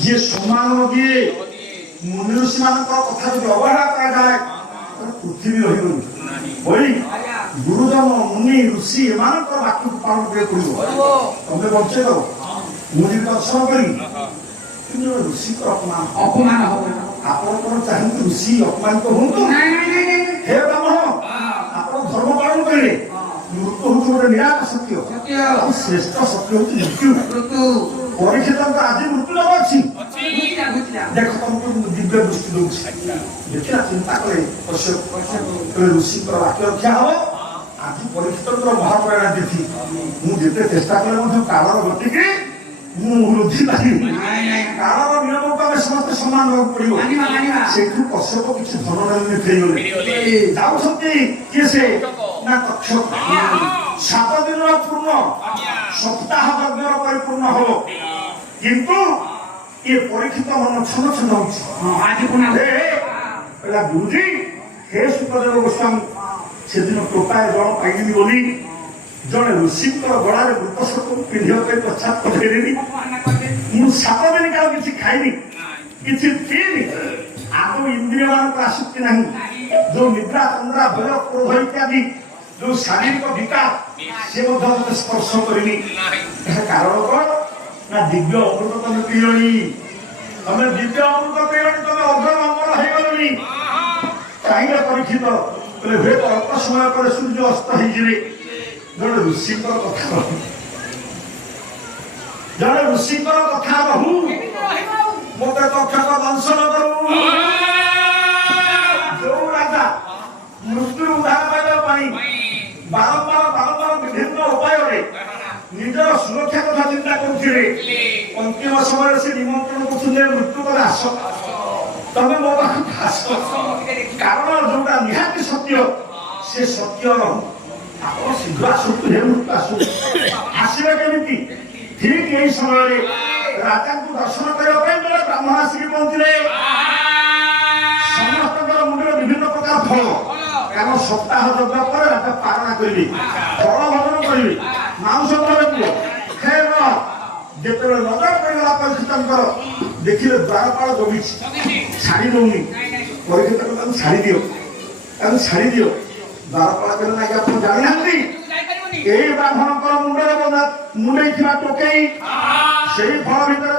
যে সম্মান দিয়ে মুনি ঋষি ମାନଙ୍କ কথা যদি অবহেলা করা যায় পৃথিবী রহিবনি বলি গুরুজন মুনি ঋষি এମାନଙ୍କର ବାକ୍ୟକୁ ପାଳନ କରିବାକୁ ପଡ଼ିବ। ତମେ ବଞ୍ଚେଇ ଦବ ମୁନି ଦର୍ଶନ କରି କିନ୍ତୁ ଋଷିଙ୍କର ଅପମାନ ହବ। ଆପଣ କଣ ଚାହାନ୍ତି ଋଷି ଅପମାନିତ ହୁଅନ୍ତୁ? ହେ ବ୍ରାହ୍ମଣ ଆପଣ ଧର୍ମ ପାଳନ କରିବେ। ମୃତ୍ୟୁ ହଉଛି ଗୋଟେ ନିରାଟ ସତ୍ୟ ଆଉ ଶ୍ରେଷ୍ଠ ସତ୍ୟ ହଉଛି ମୃତ୍ୟୁ। ପରୀକ୍ଷିତଙ୍କ ଆଜି ମୃତ୍ୟୁ ନେବ ଅଛି। ଦେଖ ତମକୁ ଦିବ୍ୟ ଦୃଷ୍ଟି ଦଉଛି ଦେଖିଲା ଚିନ୍ତା କଲେ ଋଷିଙ୍କର ବାକ୍ୟ ରକ୍ଷା ହବ। ଆଜି ପରୀକ୍ଷିତଙ୍କର ମହାପ୍ରୟାଣ ତିଥି ମୁଁ ଯେତେ ଚେଷ୍ଟା କଲେ ମଧ୍ୟ କାଳର ଗତିକି ମୁଁ ବୃଦ୍ଧି ପାରିବି। କାଳର ନିୟମକୁ ଆମେ ସମସ୍ତେ ସମ୍ମାନ ଦେବାକୁ ପଡିବ। ସେଇଠୁ କଶ୍ୟପ କିଛି ଧନ ନେଲେ ଫେରିଗଲେ। ଯାଉଛନ୍ତି କିଏ ସେ ନା କକ୍ଷକ। 7 ଦିନର ପୂର୍ଣ୍ଣ ସପ୍ତାହ ଯଜ୍ଞର ପରିପୂର୍ଣ୍ଣ ହବ କିନ୍ତୁ ଏ ପରୀକ୍ଷିତ ମନ ଛନ ଛନ ହଉଛି। ଗୁରୁଜୀ ହେ ସୁଖଦେବ ଗୋସ୍ୱାମୀ ସେଦିନ ଟୋପାଏ ଜଳ ପାଇଲିନି ବୋଲି ଜଣେ ଋଷିଙ୍କର ଗଳାରେ ମୃତ ସତ୍ୟକୁ ପିନ୍ଧିବା ପାଇଁ ପ୍ରଚାର କରିଦେଲିନି। ମୁଁ 7 ଦିନ କାଳ କିଛି ଖାଇନି କିଛି ପିଇନି। ଆଦୌ ଇନ୍ଦ୍ରିୟ ମାନଙ୍କ ଆସକ୍ତି ନାହିଁ। ଯୋଉ ନିଦ୍ରା ତନ୍ଦ୍ରା ଭୟ କ୍ରୋଧ ଇତ୍ୟାଦି ଯୋଉ ଶାରୀରିକ ବିକାର ସେ ମଧ୍ୟ ମତେ ସ୍ପର୍ଶ କରିନି। ଏହା କାରଣ କଣ ନା ଦିବ୍ୟ ଅମୃତ ତମେ ପିଇଲଣି। ତମେ ଦିବ୍ୟ ଅମୃତ ପିଇଲଣି ତମେ ଅର୍ଦ୍ଧ ଅମର ହେଇଗଲଣି। କାହିଁକି ପରୀକ୍ଷିତ କହିଲେ ହୁଏତ ଅଳ୍ପ ସମୟ ପରେ ସୂର୍ଯ୍ୟ ଅସ୍ତ ହେଇଯିବେ। ଜଣେ ଋଷିଙ୍କର କଥା ରହୁ ମତେ କକ୍ଷକ ଦଂଶନ କରୁ। ଯୋଉ ରାଜା ମୃତ୍ୟୁରୁ ଉଦ୍ଧାର ପାଇବା ପାଇଁ ବାରମ୍ବାର ବିଭିନ୍ନ ଉପାୟରେ ନିଜର ସୁରକ୍ଷା କଥା ଚିନ୍ତା କରୁଥିଲେ ଅନ୍ତିମ ସମୟରେ ସେ ନିମନ୍ତ୍ରଣ କରୁଥିଲେ ମୃତ୍ୟୁ ପରେ ଆସ ତମେ ମୋ ପାଖକୁ ଆସ। କାରଣ ଯୋଉଟା ନିହାତି ସତ୍ୟ ସେ ସତ୍ୟ ରହୁ। ଆପଣ ଶୀଘ୍ର ଆସନ୍ତୁ ହେ ମୃତ୍ୟୁ ଆସୁ। ଆସିବେ କେମିତି? ଠିକ ଏହି ସମୟରେ ରାଜାଙ୍କୁ ଦର୍ଶନ କରିବା ପାଇଁ ଜଣେ ବ୍ରାହ୍ମଣ ଆସିକି ପହଞ୍ଚିଲେ। ସମସ୍ତଙ୍କର ମୁଣ୍ଡରେ ବିଭିନ୍ନ ପ୍ରକାର ଫଳ କାରଣ ସପ୍ତାହ ଯଜ୍ଞ ପରେ ରାଜା ପାଳନା କରିବେ ଫଳ ଭୋଜନ କରିବେ ମାଉଁସ କରିବେ। ଯେତେବେଳେ ନଜର ପଡ଼ିଗଲା ପରୀକ୍ଷିତଙ୍କର ଦେଖିଲେ ଦ୍ୱାରପାଳ ଜମିଛି ଛାଡ଼ି ଦଉନି। ପରୀକ୍ଷିତ ତାକୁ ଛାଡ଼ି ଦିଅ ଦ୍ୱାରପାଳ କହିଲେ ନାଇଁ ଆପଣ ଜାଣିନାହାନ୍ତି ଏଇ ବ୍ରାହ୍ମଣଙ୍କର ମୁଣ୍ଡରେ ମୁଣ୍ଡେଇ ଥିବା ଟୋକେଇ ସେଇ ଫଳ ଭିତରେ